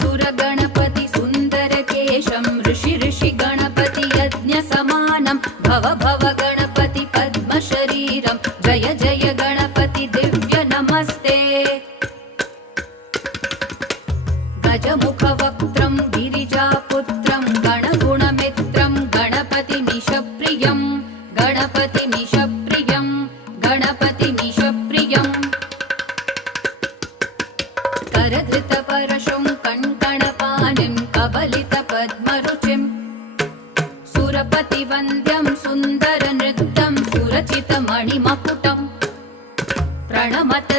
सुर गणपति सुन्दरकेशं ऋषि गणपति यज्ञसमानं भव गणपति पद्मशरीरं जय गणपति दिव्य नमस्ते गजमुखवक्त्रं गिरिजापुत्रं गणगुणमित्रं गणपतिमीशप्रियं करधृतपरशुं कङ्कणपाणिं कबलितपद्मरुचिं सुरपतिवन्द्यं सुन्दरनृत्यं सुरचितमणिमकुटं प्रणमत